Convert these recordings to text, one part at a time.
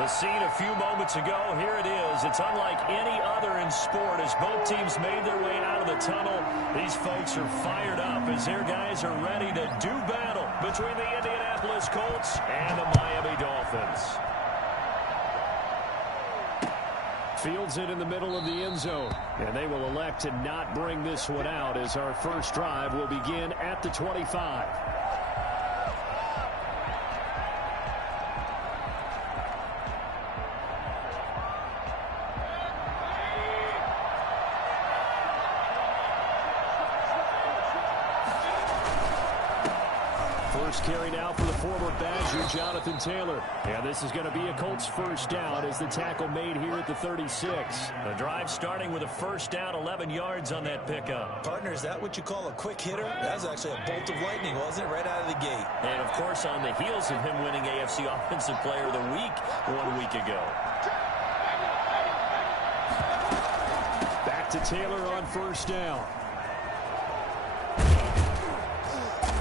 The scene a few moments ago, here it is. It's unlike any other in sport as both teams made their way out of the tunnel. These folks are fired up as their guys are ready to do battle between the Indianapolis Colts and the Miami Dolphins. Fields it in the middle of the end zone, and they will elect to not bring this one out as our first drive will begin at the 25. First carry now for the former Badger, Jonathan Taylor. And this is going to be a Colts first down as the tackle made here at the 36. The drive starting with a first down, 11 yards on that pickup. Partner, is that what you call a quick hitter? That was actually a bolt of lightning, wasn't it? Right out of the gate. And, of course, on the heels of him winning AFC Offensive Player of the Week 1 week ago. Back to Taylor on first down.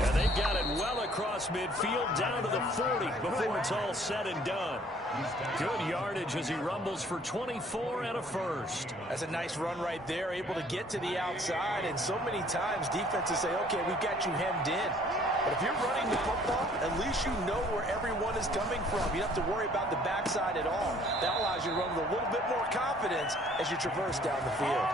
And they've got it well across midfield down to the 40 before it's all said and done. Good yardage as he rumbles for 24 and a first. That's a nice run right there, able to get to the outside. And so many times defenses say, okay, we've got you hemmed in. But if you're running the football, at least you know where everyone is coming from. You don't have to worry about the backside at all. That allows you to run with a little bit more confidence as you traverse down the field.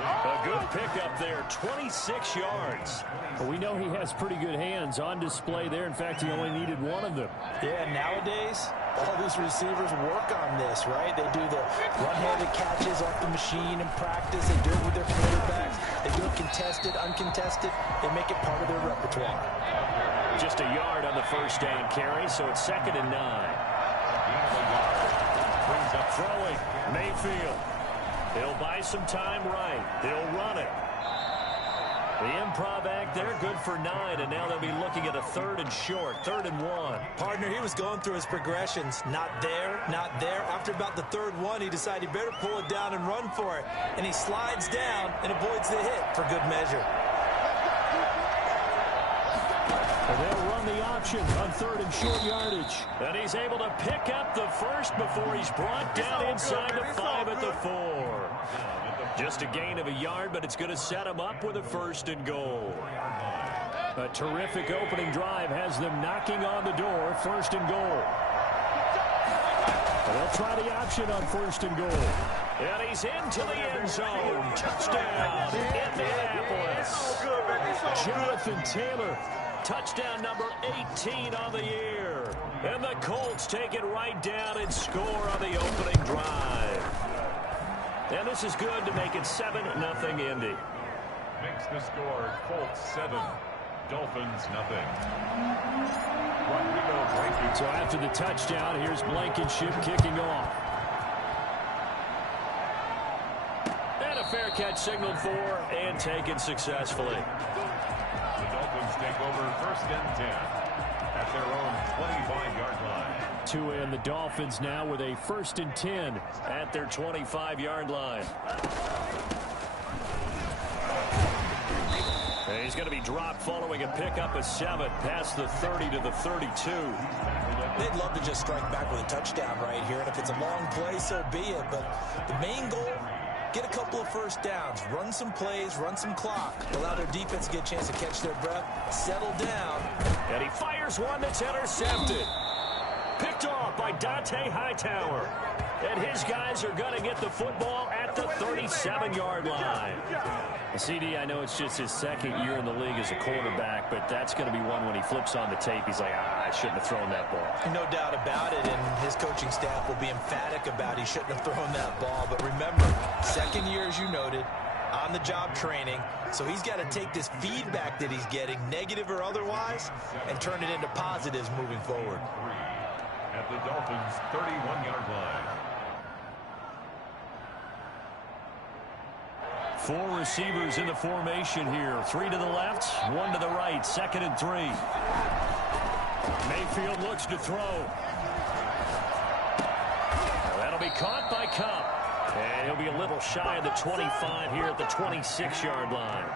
A good pickup there, 26 yards. Well, we know he has pretty good hands on display there. In fact, he only needed one of them. Yeah, nowadays, all these receivers work on this, right? They do the one-handed catches off the machine in practice. They do it with their quarterbacks. They do it contested, uncontested. They make it part of their repertoire. Just a yard on the first down carry, so it's 2nd and 9. Brings up throwing, Mayfield. He'll buy some time right. He'll run it. The improv act there, good for 9, and now they'll be looking at a 3rd and short, 3rd and 1. Partner, he was going through his progressions. Not there, not there. After about the 3rd one, he decided he better pull it down and run for it. And he slides down and avoids the hit for good measure. And they'll run the option on 3rd and short yardage. And he's able to pick up the first before he's brought down inside the 5 at the 4. Just a gain of a yard, but it's going to set him up with a 1st and goal. A terrific opening drive has them knocking on the door, 1st and goal. And they'll try the option on 1st and goal. And he's into the end zone. Touchdown, Indianapolis. Jonathan Taylor, touchdown number 18 on the year. And the Colts take it right down and score on the opening drive. And this is good to make it 7-0 Indy. Makes the score Colts 7, Dolphins 0. So after the touchdown, here's Blankenship kicking off. And a fair catch signaled for and taken successfully. The Dolphins take over 1st and 10 at their own 25-yard line. Tua and the Dolphins now with a 1st and 10 at their 25-yard line. And he's going to be dropped following a pickup of 7 past the 30 to the 32. They'd love to just strike back with a touchdown right here. And if it's a long play, so be it. But the main goal, get a couple of first downs, run some plays, run some clock, allow their defense to get a chance to catch their breath, settle down. And he fires one that's intercepted. Picked off by Dante Hightower. And his guys are going to get the football at the 37-yard line. CD, I know it's just his 2nd year in the league as a quarterback, but that's going to be one when he flips on the tape. He's like, I shouldn't have thrown that ball. No doubt about it, and his coaching staff will be emphatic about he shouldn't have thrown that ball. But remember, 2nd year, as you noted, on-the-job training. So he's got to take this feedback that he's getting, negative or otherwise, and turn it into positives moving forward. At the Dolphins' 31-yard line. 4 receivers in the formation here. 3 to the left, 1 to the right. 2nd and 3. Mayfield looks to throw. That'll be caught by Kupp. And he'll be a little shy of the 25 here at the 26-yard line.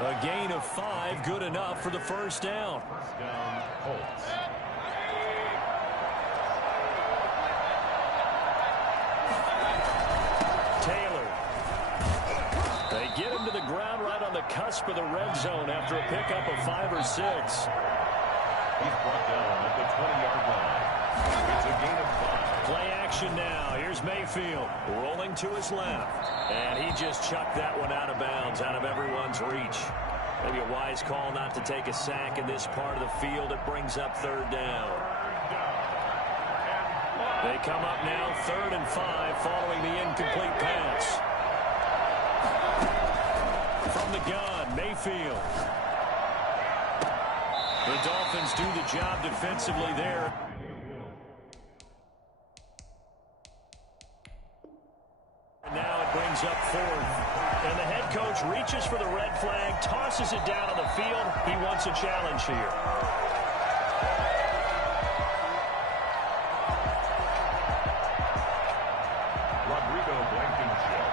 A gain of 5, good enough for the 1st down. First down, Colts. cusp of the red zone after a pickup of 5 or 6. He's brought down at the 20-yard line. It's a gain of 5. Play action now. Here's Mayfield rolling to his left. And he just chucked that one out of bounds, out of everyone's reach. Maybe a wise call not to take a sack in this part of the field. It brings up 3rd down. They come up now 3rd and 5 following the incomplete pass. From the gun, Mayfield. The Dolphins do the job defensively there. And now it brings up 4th. And the head coach reaches for the red flag, tosses it down on the field. He wants a challenge here.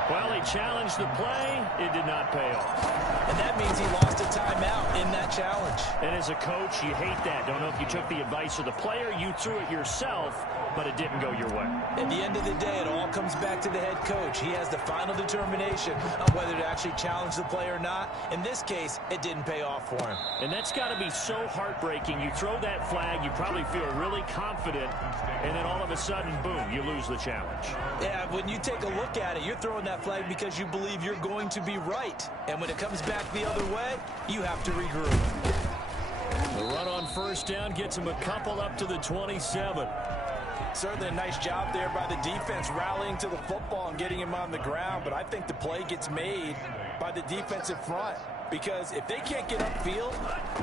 Well, he challenged the play. It did not pay off. And that means he lost a timeout in that challenge. And as a coach, you hate that. Don't know if you took the advice of the player. You threw it yourself, but it didn't go your way. At the end of the day, it all comes back to the head coach. He has the final determination on whether to actually challenge the play or not. In this case, it didn't pay off for him. And that's got to be so heartbreaking. You throw that flag, you probably feel really confident, and then all of a sudden, boom, you lose the challenge. Yeah, when you take a look at it, you're throwing that flag because you believe you're going to be right. And when it comes back the other way, you have to regroup. The run on 1st down gets him a couple up to the 27. Certainly a nice job there by the defense rallying to the football and getting him on the ground, but I think the play gets made by the defensive front because if they can't get upfield,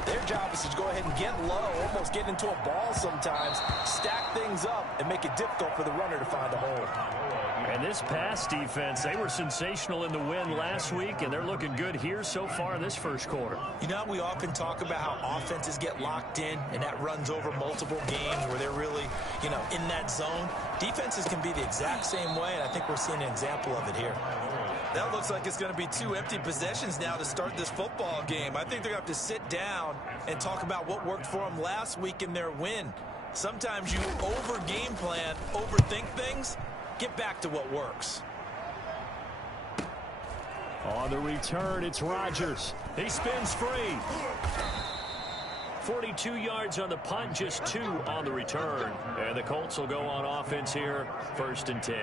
their job is to go ahead and get low, almost get into a ball sometimes, stack things up, and make it difficult for the runner to find a hole. And this pass defense, they were sensational in the win last week, and they're looking good here so far in this 1st quarter. You know, we often talk about how offenses get locked in, and that runs over multiple games where they're really, you know, in that zone. Defenses can be the exact same way, and I think we're seeing an example of it here. That looks like it's going to be 2 empty possessions now to start this football game. I think they're going to have to sit down and talk about what worked for them last week in their win. Sometimes you over-game plan, overthink things. Get back to what works. On the return, it's Rodgers. He spins free. 42 yards on the punt, just 2 on the return. And the Colts will go on offense here, 1st and 10.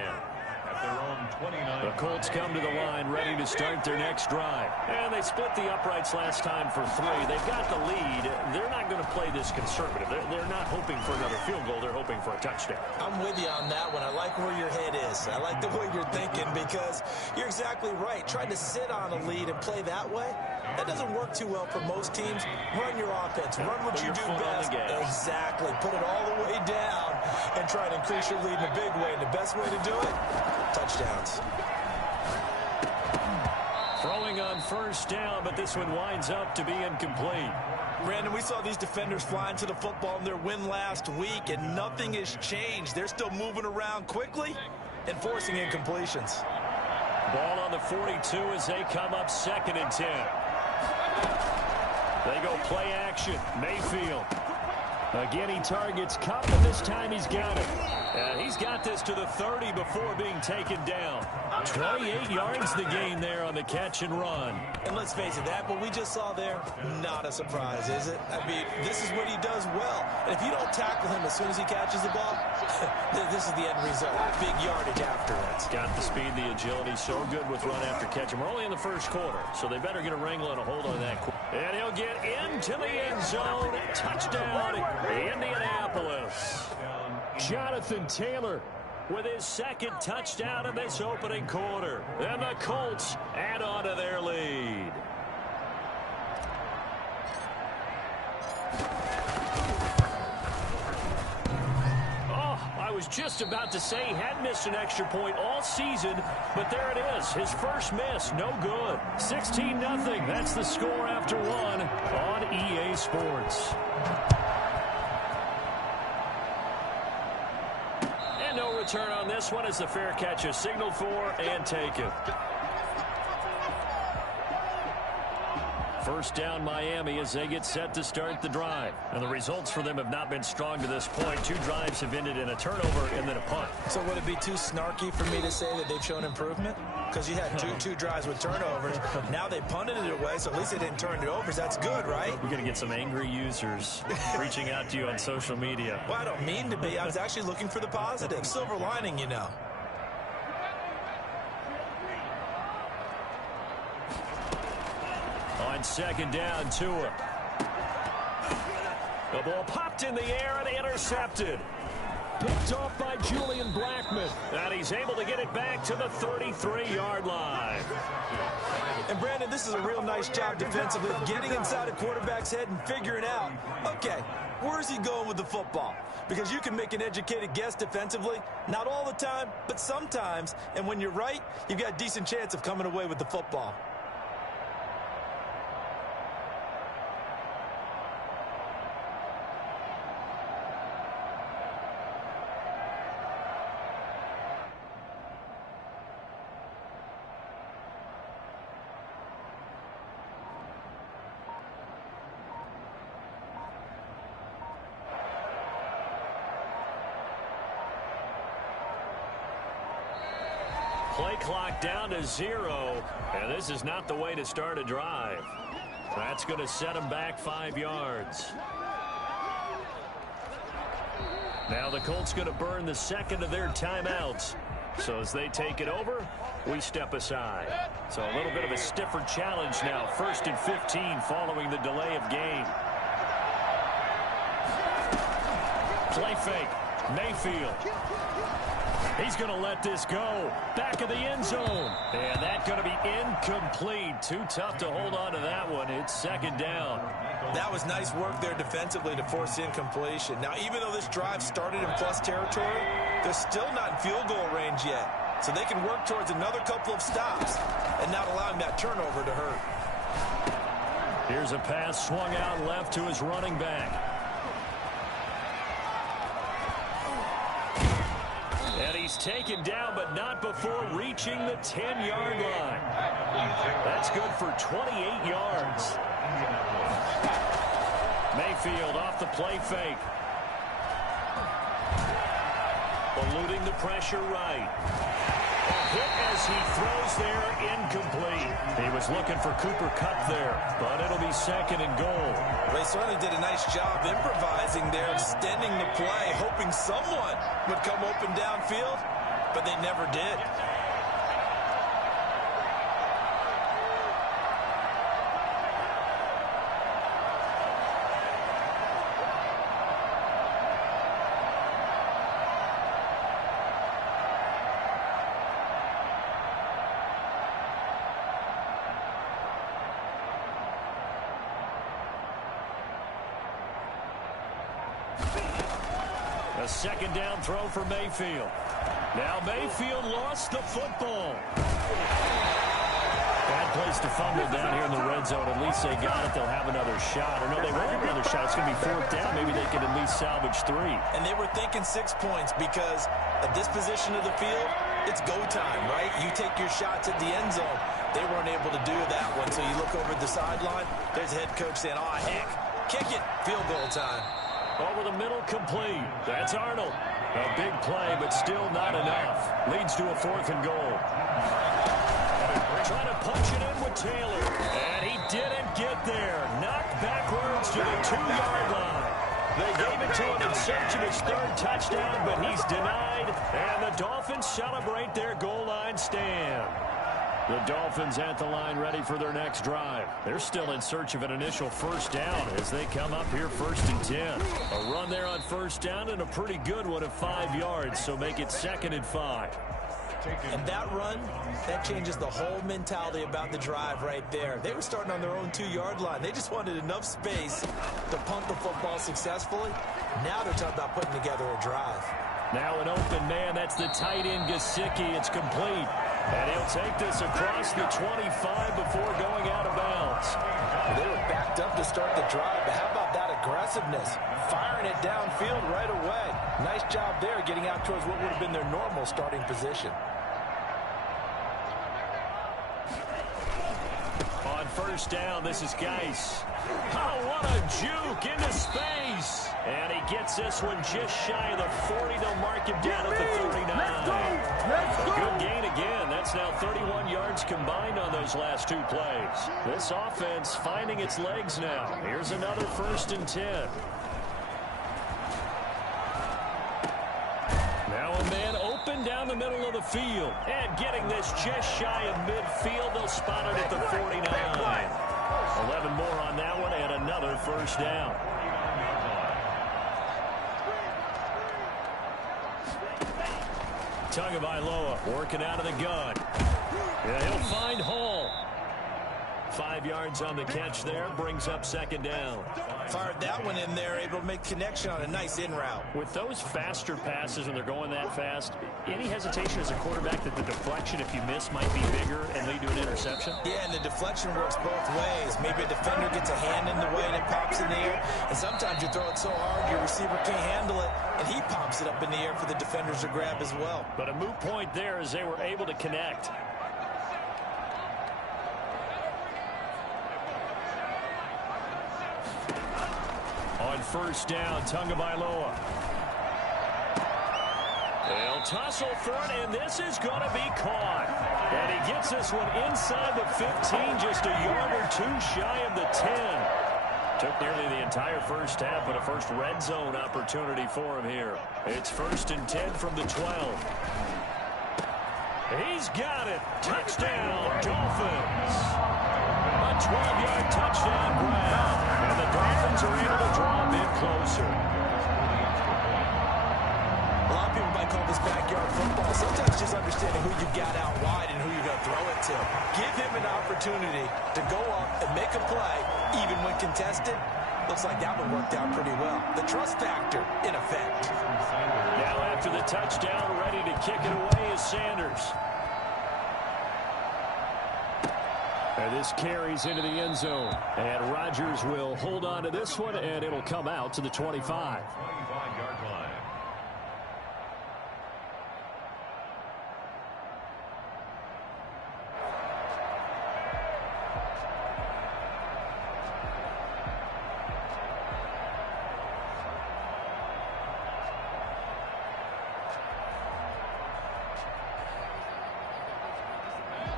At their own 29. The Colts come to the line, ready to start their next drive. And they split the uprights last time for 3. They've got the lead. They're not going to play this conservative. They're not hoping for another field goal. They're hoping for a touchdown. I'm with you on that one. I like where your head is. I like the way you're thinking because you're exactly right. Trying to sit on a lead and play that way, that doesn't work too well for most teams. Run your offense. Run what you do best. Exactly. Put it all the way down and try to increase your lead in a big way. And the best way to do it, touchdowns. Throwing on 1st down, but this one winds up to be incomplete. Brandon, we saw these defenders flying to the football in their win last week, and nothing has changed. They're still moving around quickly and forcing incompletions. Ball on the 42 as they come up 2nd and 10. They go play action. Mayfield. Again, he targets Kupp, and this time he's got it. He's got this to the 30 before being taken down. 28 yards the gain there on the catch and run. And let's face it, that what we just saw there, not a surprise, is it? I mean, this is what he does well. And if you don't tackle him as soon as he catches the ball, this is the end result. Big yardage afterwards. Got the speed, the agility, so good with run after catch. And we're only in the 1st quarter, so they better get a wrangle and a hold on that. And he'll get into the end zone. Touchdown, Indianapolis. Jonathan Taylor with his 2nd touchdown in this opening quarter. And the Colts add on to their lead. I was just about to say he hadn't missed an extra point all season, but there it is. His first miss, no good. 16-0. That's the score after 1 on EA Sports. And no return on this one as the fair catch is signaled for and taken. 1st down Miami as they get set to start the drive. And the results for them have not been strong to this point. 2 drives have ended in a turnover and then a punt. So would it be too snarky for me to say that they've shown improvement? because you had two drives with turnovers. Now they punted it away, so at least they didn't turn it over. That's good, right? We're going to get some angry users reaching out to you on social media. Well, I don't mean to be. I was actually looking for the positive. Silver lining, you know. On second down, Tua. The ball popped in the air and intercepted. Picked off by Julian Blackmon. And he's able to get it back to the 33-yard line. And, Brandon, this is a real nice job defensively of getting inside a quarterback's head and figuring out, okay, where's he going with the football? Because you can make an educated guess defensively. Not all the time, but sometimes. And when you're right, you've got a decent chance of coming away with the football. Play clock down to 0, and this is not the way to start a drive. That's going to set them back 5 yards. Now the Colts going to burn the second of their timeouts. So as they take it over, we step aside. So a little bit of a stiffer challenge now. 1st and 15 following the delay of game. Play fake. Mayfield. He's going to let this go. Back of the end zone. And that's going to be incomplete. Too tough to hold on to that one. It's second down. That was nice work there defensively to force incompletion. Now, even though this drive started in plus territory, they're still not in field goal range yet. So they can work towards another couple of stops and not allowing that turnover to hurt. Here's a pass swung out left to his running back. And he's taken down, but not before reaching the 10-yard line. That's good for 28 yards. Mayfield off the play fake. Eluding the pressure right. A hit as he throws there, incomplete. He was looking for Cooper Kupp there, but it'll be second and goal. They certainly did a nice job improvising there, extending the play, hoping someone would come open downfield, but they never did. A second down throw for Mayfield. Now Mayfield lost the football. Bad place to fumble down here in the red zone. At least they got it. They'll have another shot. Or no, they won't have another shot. It's going to be 4th down. Maybe they can at least salvage 3. And they were thinking 6 points because at this position of the field, it's go time, right? You take your shots at the end zone. They weren't able to do that one. So you look over at the sideline, there's the head coach saying, oh, heck, kick it, field goal time. Over the middle, complete. That's Arnold. A big play, but still not enough. Leads to a 4th and goal. Trying to punch it in with Taylor. And he didn't get there. Knocked backwards to the 2-yard line. They gave it to him in search of his 3rd touchdown, but he's denied. And the Dolphins celebrate their goal line stand. The Dolphins at the line ready for their next drive. They're still in search of an initial 1st down as they come up here 1st and 10. A run there on 1st down and a pretty good one of 5 yards, so make it 2nd and 5. And that run, that changes the whole mentality about the drive right there. They were starting on their own 2-yard line. They just wanted enough space to punt the football successfully. Now they're talking about putting together a drive. Now an open man. That's the tight end, Gesicki. It's complete. And he'll take this across the 25 before going out of bounds. They were backed up to start the drive, but how about that aggressiveness? Firing it downfield right away. Nice job there getting out towards what would have been their normal starting position. On 1st down, this is Geis. Oh, what a juke into space. And he gets this one just shy of the 40. They'll mark him down at the 39. A good gain again. That's now 31 yards combined on those last 2 plays. This offense finding its legs now. Here's another 1st and 10. Now a man open down the middle of the field. And getting this just shy of midfield. They'll spot it at the 49. 11 more on that one and another 1st down. Tagovailoa working out of the gun. Yeah, he'll find Hall. 5 yards on the catch there, brings up 2nd down. Fired that one in there, able to make connection on a nice in route. With those faster passes when they're going that fast, any hesitation as a quarterback that the deflection, if you miss, might be bigger and lead to an interception? Yeah, and the deflection works both ways. Maybe a defender gets a hand in the way and it pops in the air. And sometimes you throw it so hard your receiver can't handle it, and he pops it up in the air for the defenders to grab as well. But a moot point there as they were able to connect. On 1st down, Tagovailoa. They'll tussle for it, and this is going to be caught. And he gets this one inside the 15, just a yard or 2 shy of the 10. Took nearly the entire 1st half, but a first red zone opportunity for him here. It's 1st and 10 from the 12. He's got it. Touchdown, Dolphins. A 12-yard touchdown grab. And the Dolphins are able to draw a bit closer. A lot of people might call this backyard football. Sometimes just understanding who you got out wide and who you're going to throw it to. Give him an opportunity to go up and make a play, even when contested. Looks like that one worked out pretty well. The trust factor, in effect. Now after the touchdown, ready to kick it away is Sanders. And this carries into the end zone. And Rodgers will hold on to this one, and it'll come out to the 25. 25-yard line.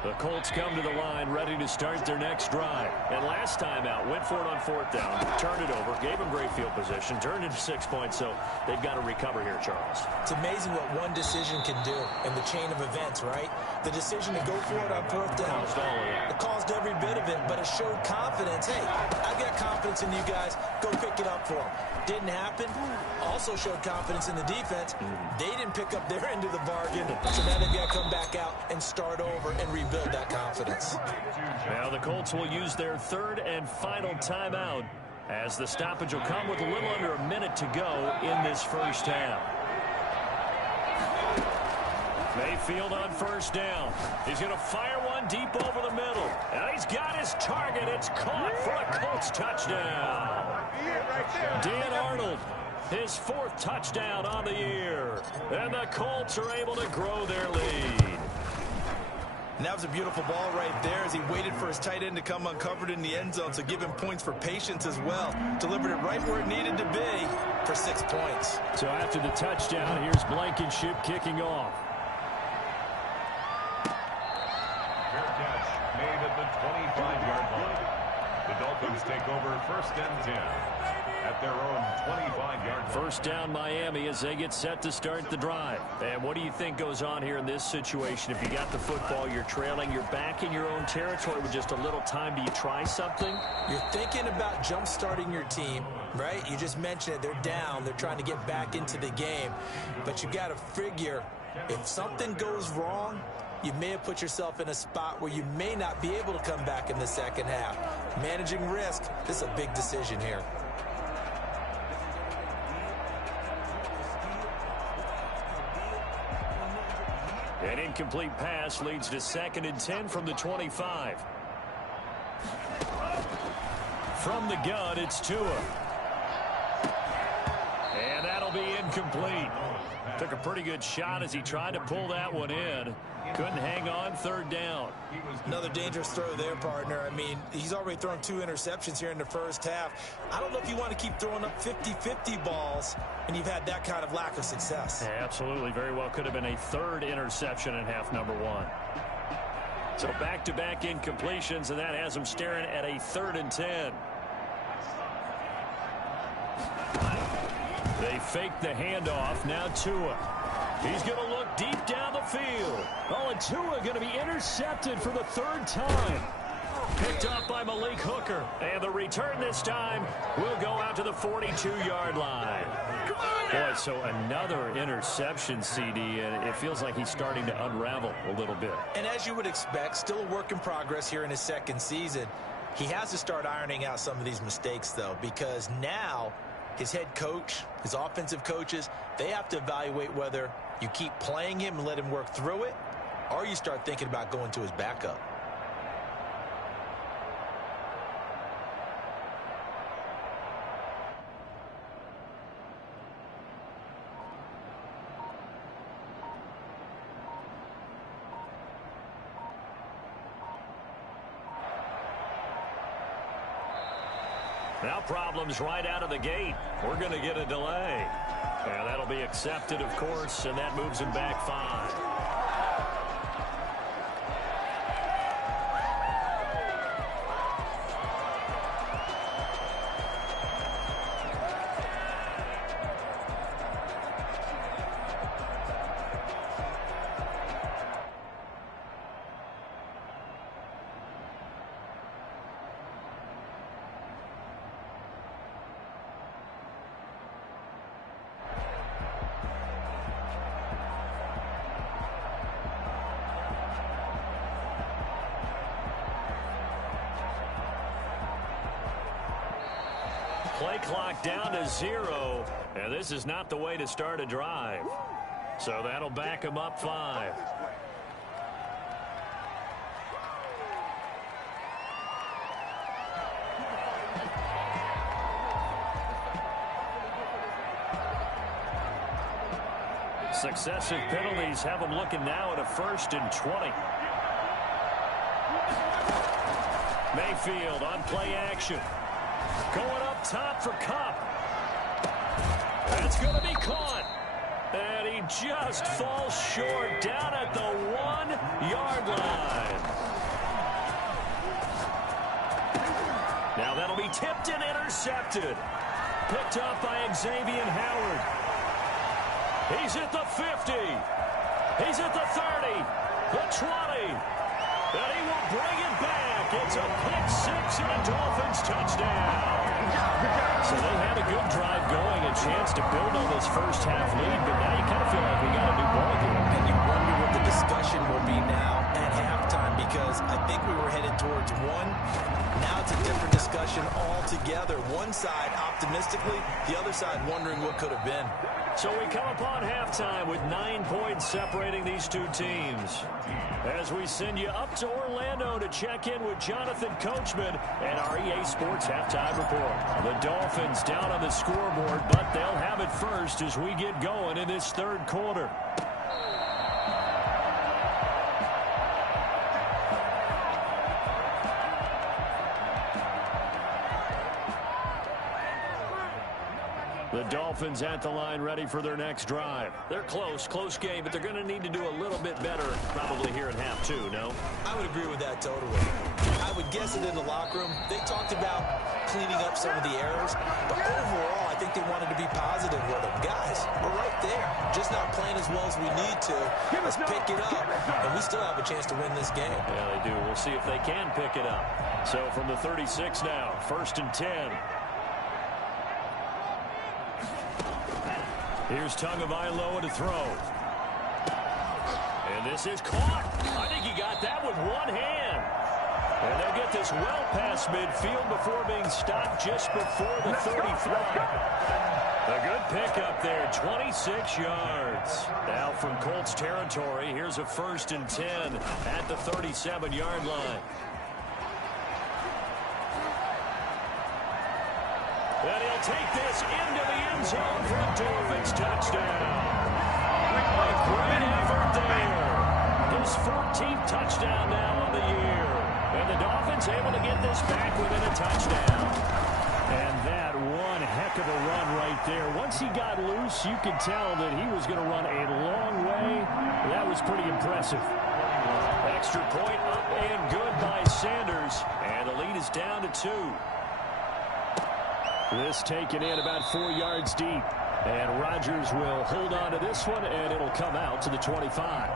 The Colts come to the line ready to start their next drive. And last time out, went for it on 4th down, turned it over, gave them great field position, turned into 6 points, so they've got to recover here, Charles. It's amazing what one decision can do in the chain of events, right? The decision to go for it on 4th down. Caused all of it. It caused every bit of it, but it showed confidence. Hey, I've got confidence in you guys. Go pick it up for them. Didn't happen. Also showed confidence in the defense. They didn't pick up their end of the bargain, so now they've got to come back out and start over and rebuild that confidence. Now the Colts will use their 3rd and final timeout as the stoppage will come with a little under a minute to go in this 1st half. Mayfield on 1st down. He's going to fire one deep over the middle. And he's got his target. It's caught for a Colts touchdown. Dan Arnold, his 4th touchdown on the year. And the Colts are able to grow their lead. And that was a beautiful ball right there as he waited for his tight end to come uncovered in the end zone, so give him points for patience as well. Delivered it right where it needed to be for 6 points. So after the touchdown, here's Blankenship kicking off. Fair catch made at the 25-yard line. The Dolphins take over 1st and 10 at their own 25-yard line. 1st down Miami as they get set to start the drive. And what do you think goes on here in this situation? If you got the football, you're trailing, you're back in your own territory with just a little time. Do you try something? You're thinking about jump-starting your team, right? You just mentioned it. They're down. They're trying to get back into the game. But you got to figure if something goes wrong, you may have put yourself in a spot where you may not be able to come back in the 2nd half. Managing risk, this is a big decision here. An incomplete pass leads to 2nd and 10 from the 25. From the gun, it's Tua. And that'll be incomplete. Took a pretty good shot as he tried to pull that one in. Couldn't hang on, 3rd down. Another dangerous throw there, partner. I mean, he's already thrown 2 interceptions here in the 1st half. I don't know if you want to keep throwing up 50-50 balls when you've had that kind of lack of success. Yeah, absolutely. Very well could have been a 3rd interception in half number 1. So back-to-back incompletions, and that has him staring at a 3rd and 10. They fake the handoff. Now Tua. He's going to look deep down the field. Oh, and Tua going to be intercepted for the 3rd time. Picked up by Malik Hooker. And the return this time will go out to the 42-yard line. Boy, so another interception, CD, and it feels like he's starting to unravel a little bit. And as you would expect, still a work in progress here in his 2nd season. He has to start ironing out some of these mistakes, though, because now his head coach, his offensive coaches, they have to evaluate whether you keep playing him and let him work through it, or you start thinking about going to his backup. Now problems right out of the gate. We're going to get a delay. And that'll be accepted, of course, and that moves him back 5. Play clock down to 0, and this is not the way to start a drive. So that'll back him up 5. Successive penalties have him looking now at a 1st and 20. Mayfield on play action. Going up top for Kupp. That's going to be caught. And he just falls short down at the 1-yard line. Now that'll be tipped and intercepted. Picked up by Xavier Howard. He's at the 50. He's at the 30. The 20. And he will bring it back. It's a pick-6 and a Dolphins touchdown. So they had a good drive going, a chance to build on this first half lead, but now you kind of feel like we got a new ball game. And you wonder what the discussion will be now at halftime, because I think we were headed towards 1. Now it's a different discussion altogether. One side optimistically, the other side wondering what could have been. So we come upon halftime with 9 points separating these two teams. As we send you up to Orlando to check in with Jonathan Coachman and our EA Sports Halftime Report. The Dolphins down on the scoreboard, but they'll have it first as we get going in this 3rd quarter. The Dolphins at the line, ready for their next drive. They're close game, but they're going to need to do a little bit better probably here in half 2, no? I would agree with that totally. I would guess it in the locker room. They talked about cleaning up some of the errors, but overall, I think they wanted to be positive with them. Guys, we're right there. Just not playing as well as we need to. Let's pick it up, and we still have a chance to win this game. Yeah, they do. We'll see if they can pick it up. So from the 36 now, 1st and 10. Here's Tagovailoa to throw. And this is caught. I think he got that with one hand. And they'll get this well past midfield before being stopped just before the 35. A good pickup there, 26 yards. Now from Colts territory, here's a 1st and 10 at the 37-yard line. And he'll take this into the end zone for a Dolphins touchdown. A great effort there. His 14th touchdown now on the year. And the Dolphins able to get this back within a touchdown. And that one heck of a run right there. Once he got loose, you could tell that he was going to run a long way. That was pretty impressive. Extra point up and good by Sanders. And the lead is down to 2. This taken in about 4 yards deep. And Rodgers will hold on to this one, and it'll come out to the 25.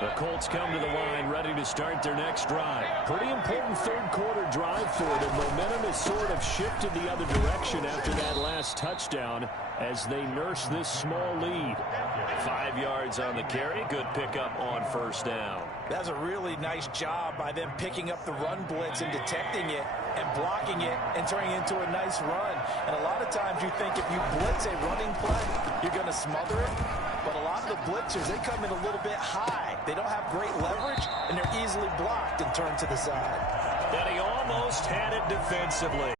The Colts come to the line ready to start their next drive. Pretty important third-quarter drive for them. Momentum has sort of shifted the other direction after that last touchdown as they nurse this small lead. 5 yards on the carry. Good pickup on first down. That's a really nice job by them picking up the run blitz and detecting it and blocking it and turning it into a nice run. And a lot of times you think if you blitz a running play, you're going to smother it. But a lot of the blitzers, they come in a little bit high. They don't have great leverage, and they're easily blocked and turned to the side. And he almost had it defensively.